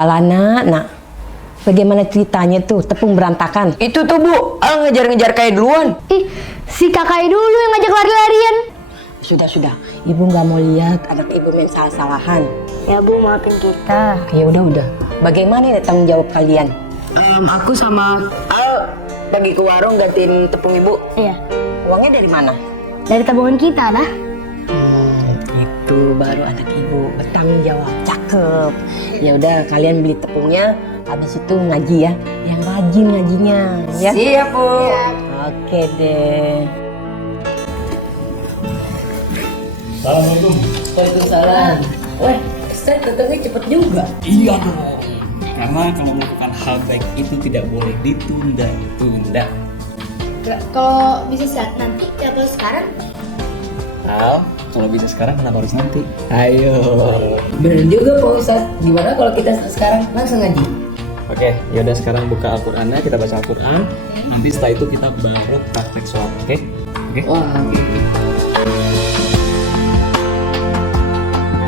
Alana, nak, bagaimana ceritanya tuh tepung berantakan? Itu tuh Bu, Al ngejar-ngejar kayak duluan. Ih, si kakak dulu yang ngajak lari-larian. Sudah, ibu nggak mau lihat anak ibu main salah-salahan. Ya Bu, maafin kita. Ya udah. Bagaimana ya tanggung jawab kalian? Aku sama Al pergi ke warung gantiin tepung Ibu. Iya, Uangnya dari mana? dari tabungan kita lah. Itu baru anak ibu bertanggung jawab. Cakep. Ya udah, kalian beli tepungnya, habis itu ngaji ya. Yang rajin ngajinya, ya. Siap Bu. Oke deh. Assalamualaikum. Waalaikumsalam. Wah, Ustaz datangnya cepet juga. Iya dong. Karena kalau melakukan hal baik itu tidak boleh ditunda-tunda. Kalau bisa saat nanti, kalau sekarang. Al, kalau bisa sekarang kenapa harus nanti? Ayo. Bener juga Pak Ustaz. Gimana kalau kita sekarang langsung ngaji? Oke, yaudah sekarang buka Al-Qur'annya, kita baca Al-Qur'an. Nanti setelah itu kita baru praktek sholat, oke? Oke? Wah,